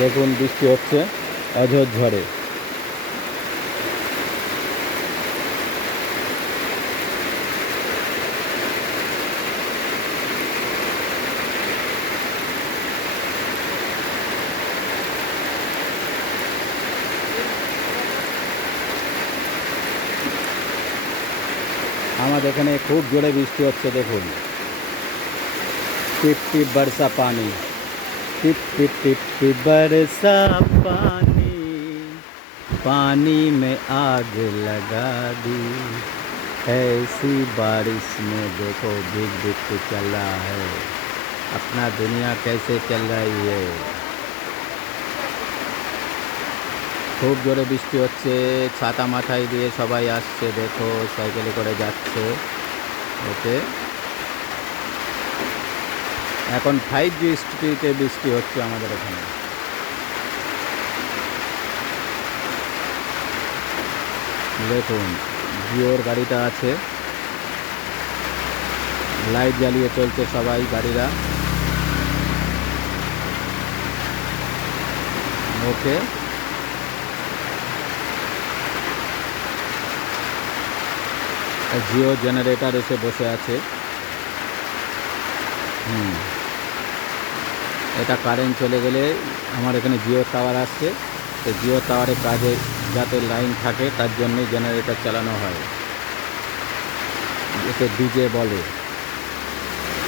দেখুন, বৃষ্টি হচ্ছে অঝর ঝড়ে। আমাদের এখানে খুব জোরে বৃষ্টি হচ্ছে, দেখুন। টিপ টিপ, বর্ষা পানি। टिप टिप टिप टिप बरसा पानी पानी में आग लगा दी ऐसी बारिश में देखो बिग बिग के चल रहा है अपना दुनिया कैसे चल रही है খুব জোরে বৃষ্টি হচ্ছে ছাতা মাথায় দিয়ে সবাই আসছে দেখো সাইকেলে করে যাচ্ছে ওকে এখন ফাইভ জি স্ট্রিটে বৃষ্টি হচ্ছে আমাদের এখানে। দেখুন, জিওর গাড়িটা আছে। লাইট জ্বালিয়ে চলছে সবাই, গাড়িরা। ওকে। জিও জেনারেটর এসে বসে আছে। হুম। এটা কারেন্ট চলে গেলে আমার এখানে জিও টাওয়ার আসছে। তো জিও টাওয়ারে কাজে যাতে লাইন থাকে, তার জন্যই জেনারেটর চালানো হয়। এতে ডিজে বলে।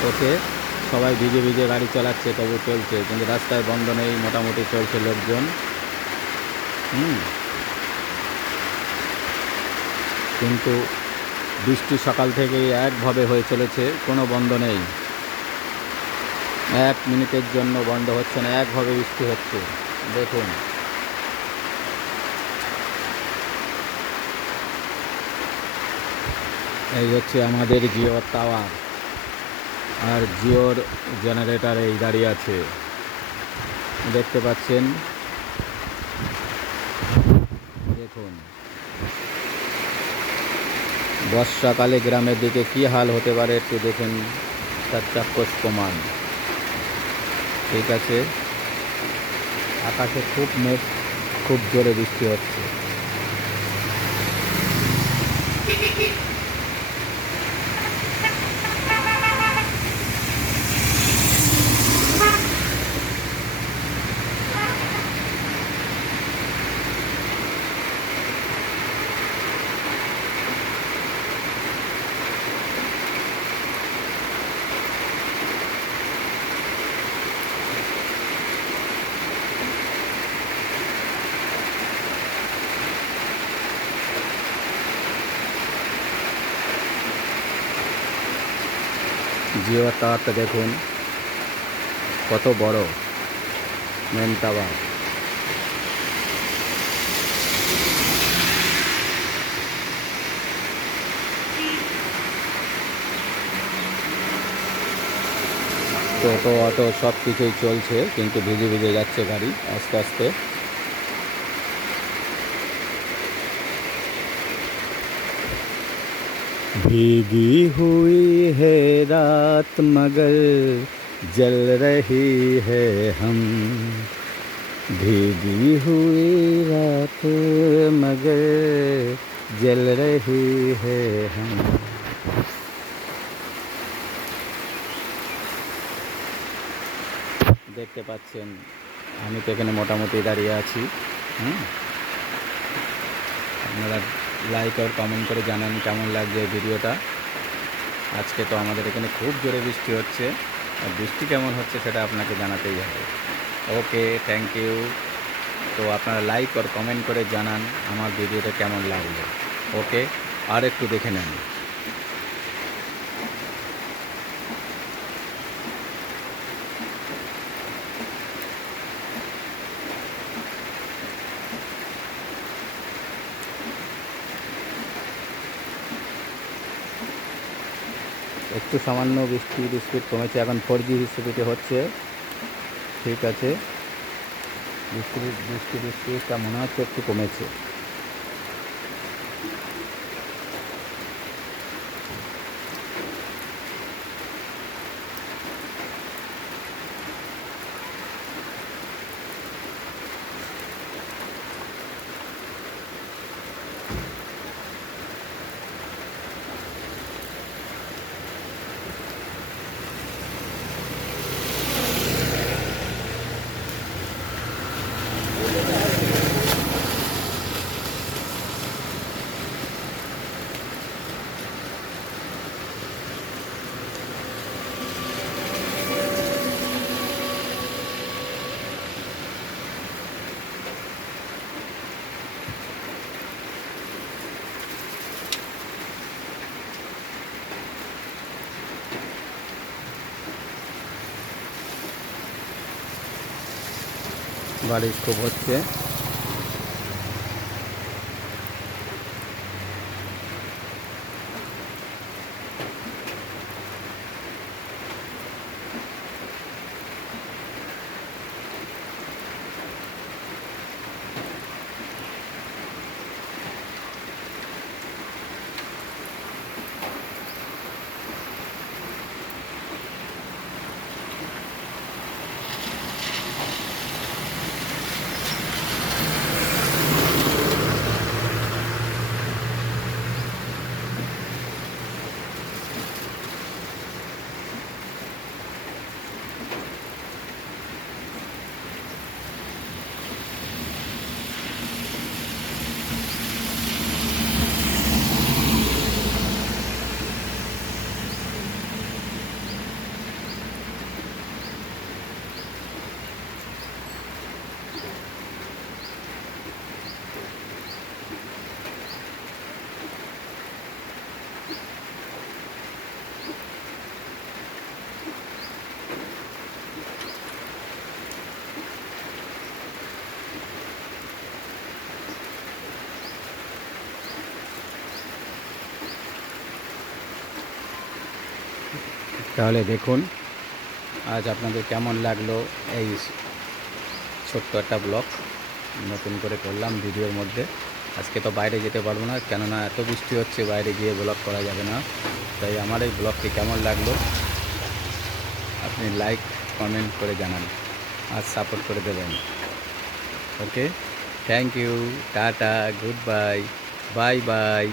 ওকে, সবাই ভিজে ভিজে গাড়ি চালাচ্ছে, তবু চলছে। কিন্তু রাস্তায় বন্ধ নেই, মোটামুটি চলছে লোকজন। হুম। কিন্তু বৃষ্টি সকাল থেকেই একভাবে হয়ে চলেছে, কোনো বন্ধ নেই। এক মিনিটের জন্য বন্ধ হচ্ছে না, একভাবে বৃষ্টি হচ্ছে। দেখুন। এই হচ্ছে আমাদের জিও টাওয়ার। আর জিওর জেনারেটার এই দাঁড়িয়ে আছে। দেখতে পাচ্ছেন? দেখুন। বর্ষাকালে গ্রামের দিকে কি হাল হতে পারে একটু দেখুন। তার চাক্ষুষ প্রমাণ। ঠিক আছে। আকাশে খুব মেঘ খুব জোরে বৃষ্টি হচ্ছে। জিও টাওয়ারটা দেখুন, কত বড় মেন টাওয়ার টোটো, অটো সব কিছুই চলছে, কিন্তু ভিজে ভিজে যাচ্ছে গাড়ি আস্তে আস্তে। भीगी हुई है रात मगर जल रही है हम भीगी हुई रात मगर जल रही है हम দেখতে পাচ্ছেন আমি তো এখানে মোটামুটি দাঁড়িয়ে আছি হুম আপনারা লাইক আর কমেন্ট করে জানান কেমন লাগছে ভিডিওটা। আজকে তো আমাদের এখানে খুব জোরে বৃষ্টি হচ্ছে, আর বৃষ্টি কেমন হচ্ছে সেটা আপনাকে জানাতেই হবে। ওকে থ্যাংক ইউ তো আপনারা লাইক আর কমেন্ট করে জানান আমার ভিডিওটা কেমন লাগল। ওকে, আর একটু দেখে নেন। একটু সামান্য বৃষ্টির স্পিড কমেছে, এখন ফোর জি স্পিডে হচ্ছে, ঠিক আছে। বৃষ্টির বৃষ্টি স্পিডটা মনে হচ্ছে একটু কমেছে। বারিশ খুব তাহলে দেখুন, আজ আপনাদের কেমন লাগল এই ছোট্ট একটা ব্লগ? নতুন করে করলাম ভিডিওর মধ্যে। আজকে তো বাইরে যেতে পারব না, কেননা এত বৃষ্টি হচ্ছে, বাইরে গিয়ে ব্লগ করা যাবে না। তাই আমার এই ব্লগটি কেমন লাগল, আপনি লাইক, কমেন্ট করে জানান আর সাপোর্ট করে দেবেন। Okay, thank you, tata, good bye bye bye.